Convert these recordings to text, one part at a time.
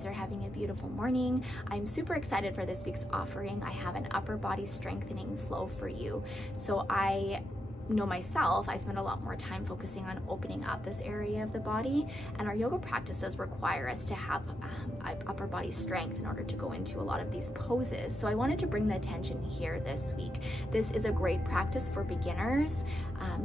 guys are having a beautiful morning. I'm super excited for this week's offering. I have an upper body strengthening flow for you. So I know myself, I spend a lot more time focusing on opening up this area of the body, and our yoga practice does require us to have upper body strength in order to go into a lot of these poses. So I wanted to bring the attention here this week. This is a great practice for beginners,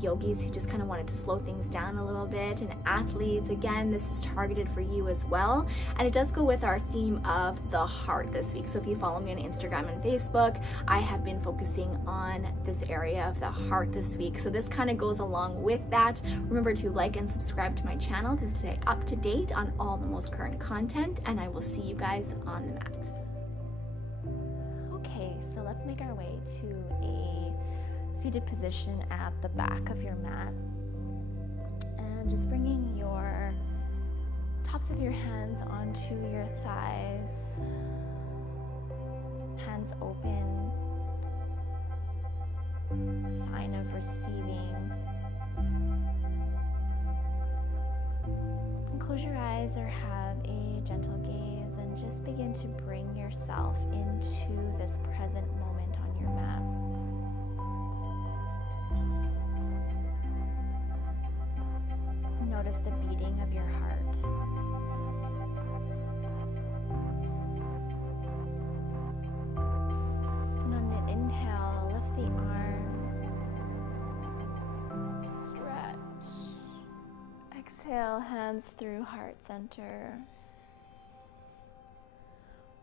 yogis who just kind of wanted to slow things down a little bit, and athletes. Again, this is targeted for you as well, and it does go with our theme of the heart this week. So if you follow me on Instagram and Facebook, I have been focusing on this area of the heart this week. So this kind of goes along with that. Remember to like and subscribe to my channel to stay up to date on all the most current content, and I will see you guys on the mat. Okay, so let's make our way to a seated position at the back of your mat, and just bringing your tops of your hands onto your thighs, hands open, a sign of receiving. And close your eyes or have a gentle gaze, and just begin to bring yourself into this present moment on your mat. Notice the beating of your heart. And on an inhale, lift the arms. Stretch. Exhale, hands through heart center.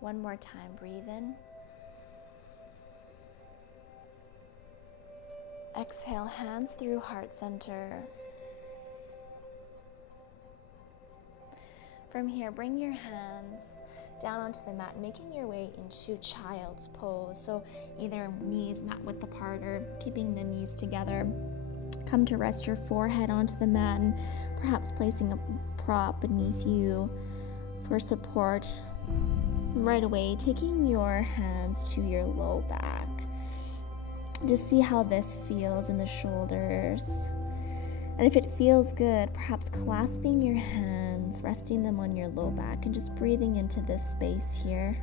One more time, breathe in. Exhale, hands through heart center. From here, bring your hands down onto the mat, making your way into child's pose. So either knees mat width apart or keeping the knees together. Come to rest your forehead onto the mat, and perhaps placing a prop beneath you for support. Right away, taking your hands to your low back. Just see how this feels in the shoulders. And if it feels good, perhaps clasping your hands, resting them on your low back, and just breathing into this space here.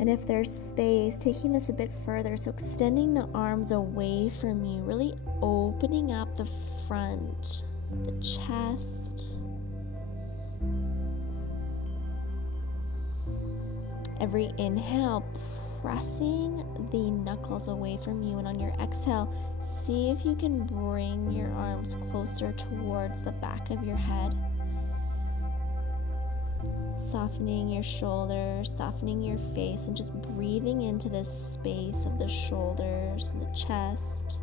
And if there's space, taking this a bit further, so extending the arms away from you, really opening up the front, the chest. Every inhale, pressing the knuckles away from you, and on your exhale, see if you can bring your arms closer towards the back of your head. Softening your shoulders, softening your face, and just breathing into this space of the shoulders and the chest.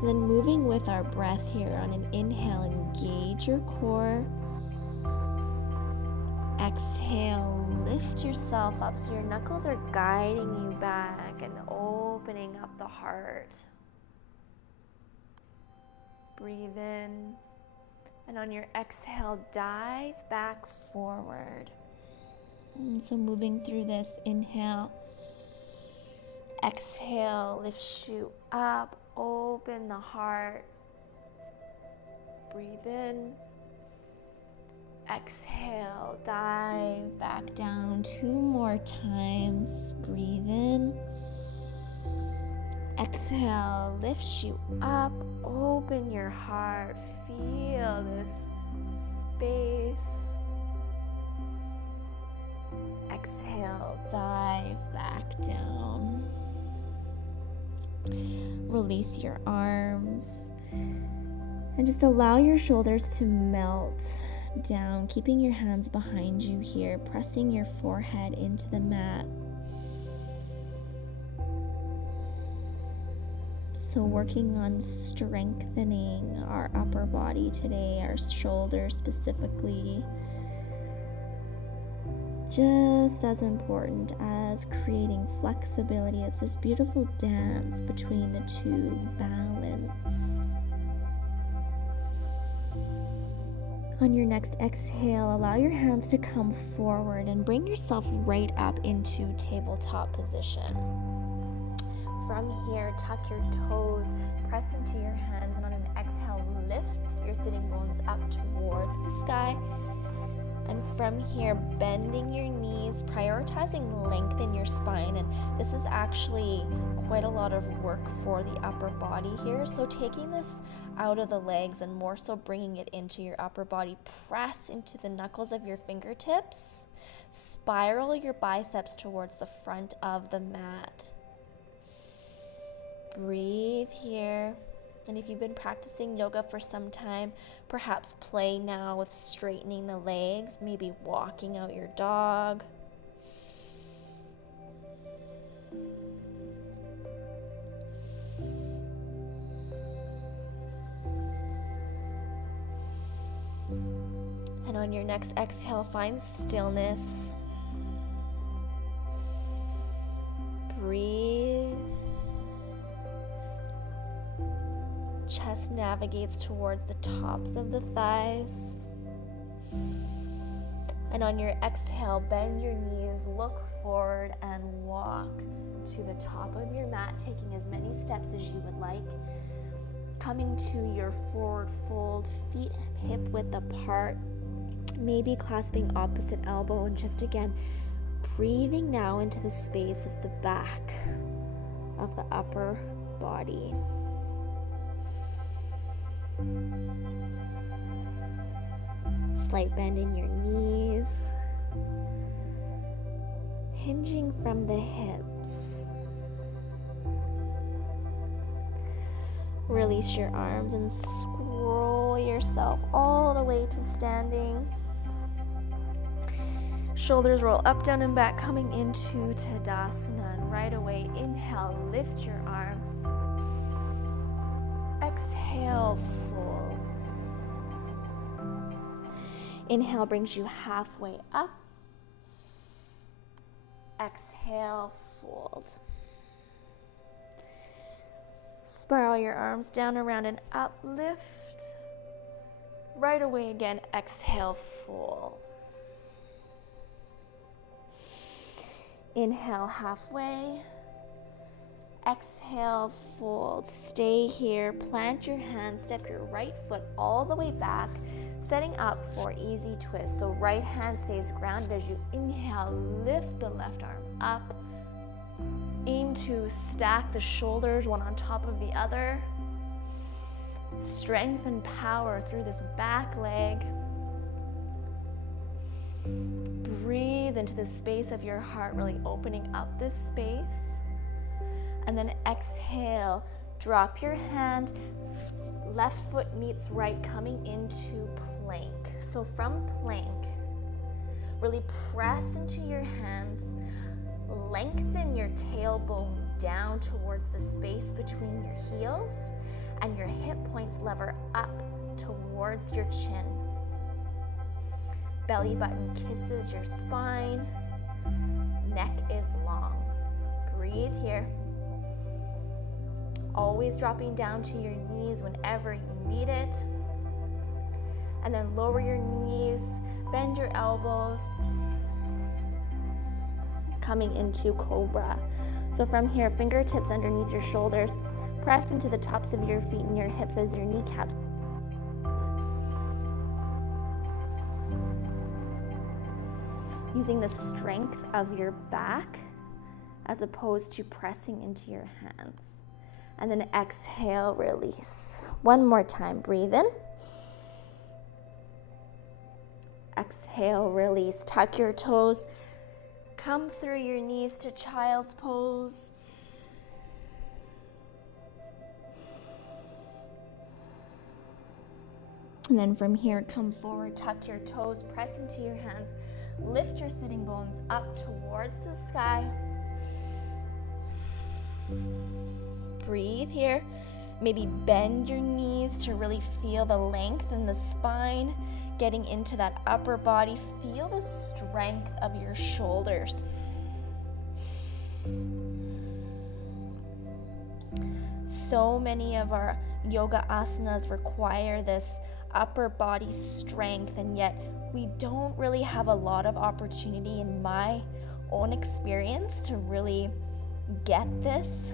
And then moving with our breath here, on an inhale, engage your core. Exhale, lift yourself up so your knuckles are guiding you back and opening up the heart. Breathe in, and on your exhale, dive back forward. And so moving through this, inhale. Exhale, lift you up, open the heart. Breathe in. Exhale, dive back down 2 more times. Breathe in. Exhale, lifts you up, open your heart, feel this space. Exhale, dive back down. Release your arms and just allow your shoulders to melt down, keeping your hands behind you here, pressing your forehead into the mat. So working on strengthening our upper body today, our shoulders specifically. Just as important as creating flexibility as this beautiful dance between the two, balance. On your next exhale, allow your hands to come forward and bring yourself right up into tabletop position. from here, tuck your toes, press into your hands, and on an exhale, lift your sitting bones up towards the sky. And from here, bending your knees, prioritizing length in your spine. And this is actually quite a lot of work for the upper body here. So taking this out of the legs and more so bringing it into your upper body, press into the knuckles of your fingertips. Spiral your biceps towards the front of the mat. Breathe here. And if you've been practicing yoga for some time, perhaps play now with straightening the legs, maybe walking out your dog. And on your next exhale, find stillness. Breathe. Chest navigates towards the tops of the thighs. And on your exhale, bend your knees, look forward, and walk to the top of your mat, taking as many steps as you would like. Coming to your forward fold, feet hip width apart, maybe clasping opposite elbow, and just again, breathing now into the space of the back of the upper body. Slight bend in your knees, hinging from the hips. Release your arms and scroll yourself all the way to standing. Shoulders roll up, down, and back, coming into Tadasana. And right away, inhale, lift your arms. Exhale, fold. Inhale brings you halfway up. Exhale, fold. Spiral your arms down, around, and up, lift. Right away again, exhale, fold. Inhale, halfway. Exhale, fold. Stay here. Plant your hands. Step your right foot all the way back, setting up for easy twist. So right hand stays grounded as you inhale. Lift the left arm up. Aim to stack the shoulders one on top of the other. Strength and power through this back leg. Breathe into the space of your heart, really opening up this space. And then exhale, drop your hand, left foot meets right, coming into plank. So from plank, really press into your hands, lengthen your tailbone down towards the space between your heels, and your hip points lever up towards your chin. Belly button kisses your spine, neck is long. Breathe here. Always dropping down to your knees whenever you need it. And then lower your knees, bend your elbows, coming into Cobra. So from here, fingertips underneath your shoulders, press into the tops of your feet and your hips as your kneecaps. Using the strength of your back as opposed to pressing into your hands. And then exhale, release. One more time, breathe in. Exhale, release. Tuck your toes. Come through your knees to child's pose. And then from here, come forward, tuck your toes, press into your hands. Lift your sitting bones up towards the sky. Breathe here. Maybe bend your knees to really feel the length in the spine, getting into that upper body. Feel the strength of your shoulders. So many of our yoga asanas require this upper body strength, and yet we don't really have a lot of opportunity in my own experience to really get this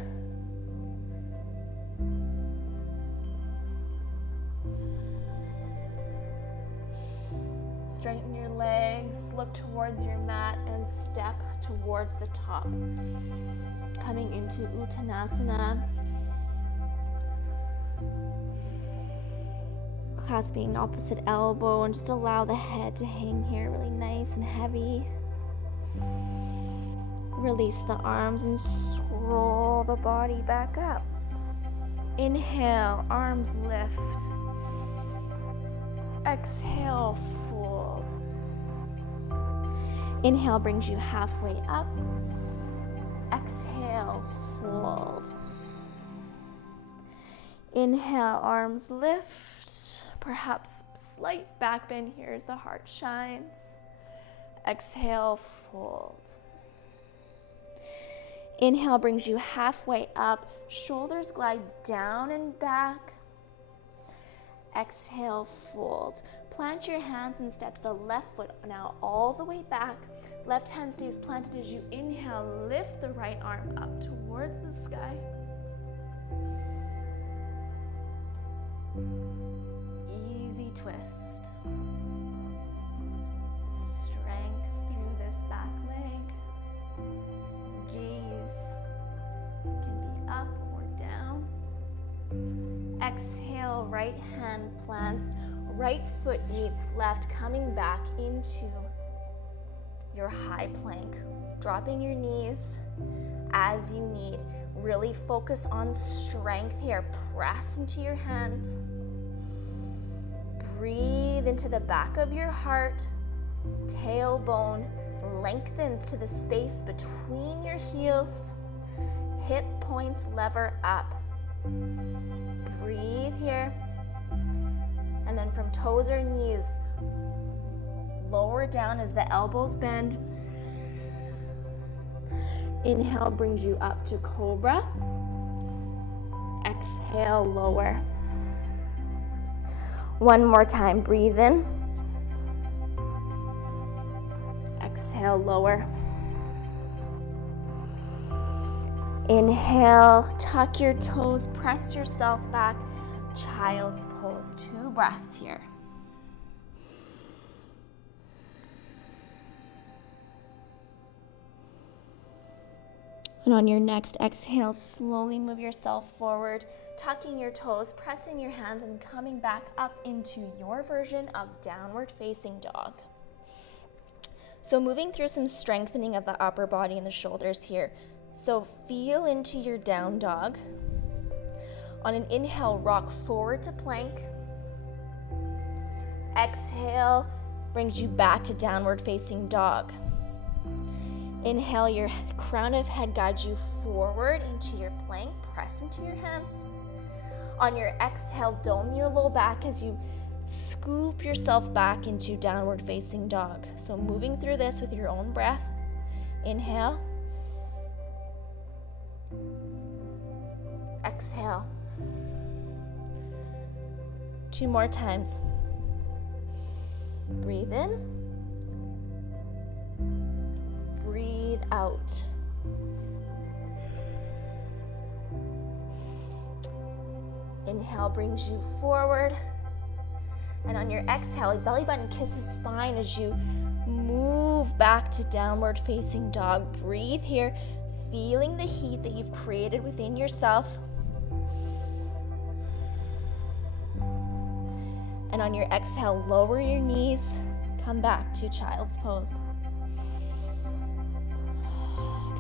straighten your legs, look towards your mat, and step towards the top. Coming into Uttanasana. Clasping opposite elbow, and just allow the head to hang here really nice and heavy. Release the arms and scroll the body back up. Inhale, arms lift. Exhale, fold. Inhale brings you halfway up. Exhale, fold. Inhale, arms lift. Perhaps slight back bend here as the heart shines. Exhale, fold. Inhale brings you halfway up. Shoulders glide down and back. Exhale, fold. Plant your hands and step the left foot now all the way back. Left hand stays planted as you inhale. Lift the right arm up towards the sky. Easy twist. Strength through this back leg. Gaze can be up or down. Exhale, right hand plants, right foot meets left, coming back into your high plank. Dropping your knees as you need. Really focus on strength here. Press into your hands. Breathe into the back of your heart. Tailbone lengthens to the space between your heels. Hip points lever up. Breathe here. And then from toes or knees, lower down as the elbows bend. Inhale brings you up to cobra. Exhale, lower. One more time, breathe in. Exhale, lower. Inhale, tuck your toes, press yourself back. Child's pose, 2 breaths here. And on your next exhale, slowly move yourself forward, tucking your toes, pressing your hands, and coming back up into your version of downward facing dog. So moving through some strengthening of the upper body and the shoulders here. So feel into your down dog. On an inhale, rock forward to plank. Exhale brings you back to downward facing dog. Inhale, your crown of head guides you forward into your plank. Press into your hands. On your exhale, dome your low back as you scoop yourself back into downward facing dog. So moving through this with your own breath. Inhale. Exhale. 2 more times. Breathe in. Breathe out. Inhale brings you forward. And on your exhale, belly button kisses spine as you move back to downward facing dog. Breathe here, feeling the heat that you've created within yourself. And on your exhale, lower your knees, come back to child's pose.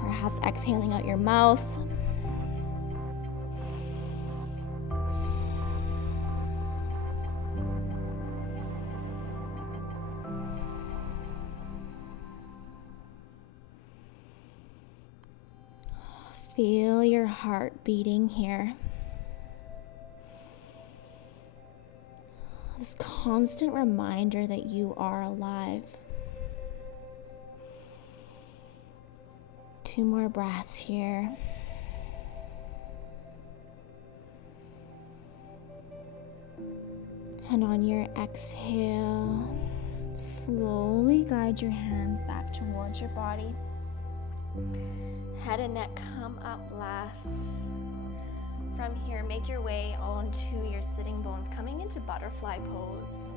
Perhaps exhaling out your mouth. Feel your heart beating here. This constant reminder that you are alive. 2 more breaths here. And on your exhale, slowly guide your hands back towards your body. Head and neck come up last. From here, make your way onto your sitting bones, coming into butterfly pose.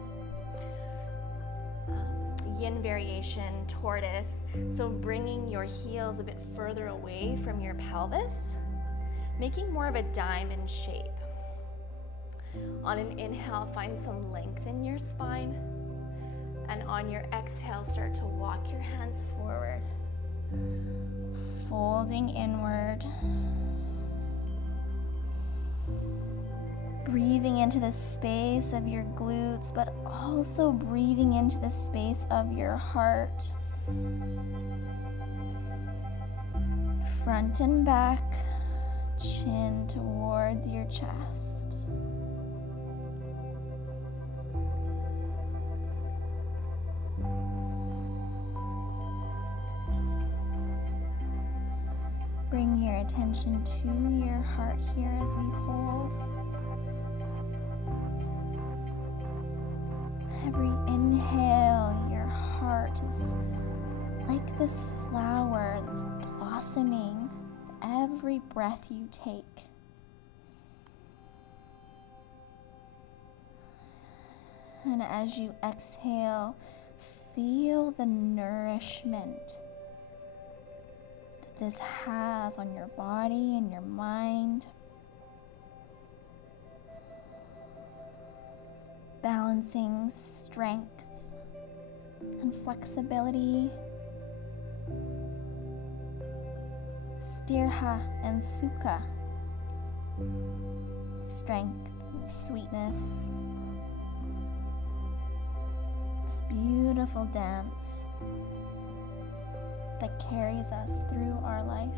yin variation, tortoise. So bringing your heels a bit further away from your pelvis, making more of a diamond shape. On an inhale, find some length in your spine. And on your exhale, start to walk your hands forward, folding inward. Breathing into the space of your glutes, but also breathing into the space of your heart. Front and back, chin towards your chest. Bring your attention to your heart here as we hold. Every inhale, your heart is like this flower that's blossoming with every breath you take. And as you exhale, feel the nourishment that this has on your body and your mind. Balancing strength and flexibility, stirha and sukha, strength and sweetness. This beautiful dance that carries us through our life.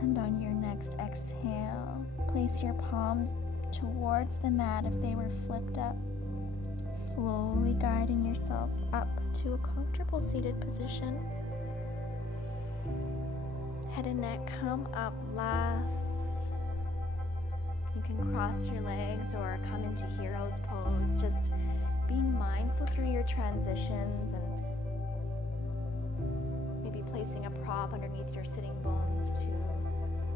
And on your next exhale, place your palms towards the mat if they were flipped up, slowly guiding yourself up to a comfortable seated position. Head and neck come up last. You can cross your legs or come into hero's pose, just being mindful through your transitions and maybe placing a prop underneath your sitting bones to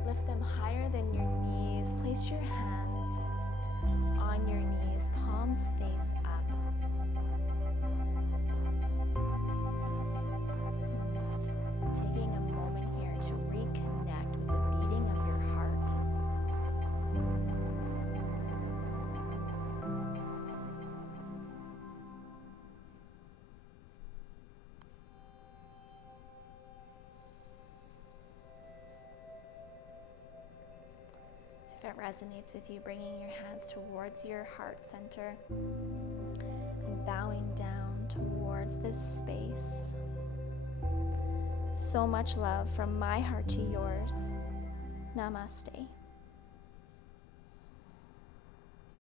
lift them higher than your knees. Place your hands on your knees, palms face up. Just taking a moment here to reconnect with the beating of your heart. If it resonates with you, bringing your hands towards your heart center and bowing down towards this space. So much love from my heart to yours. Namaste.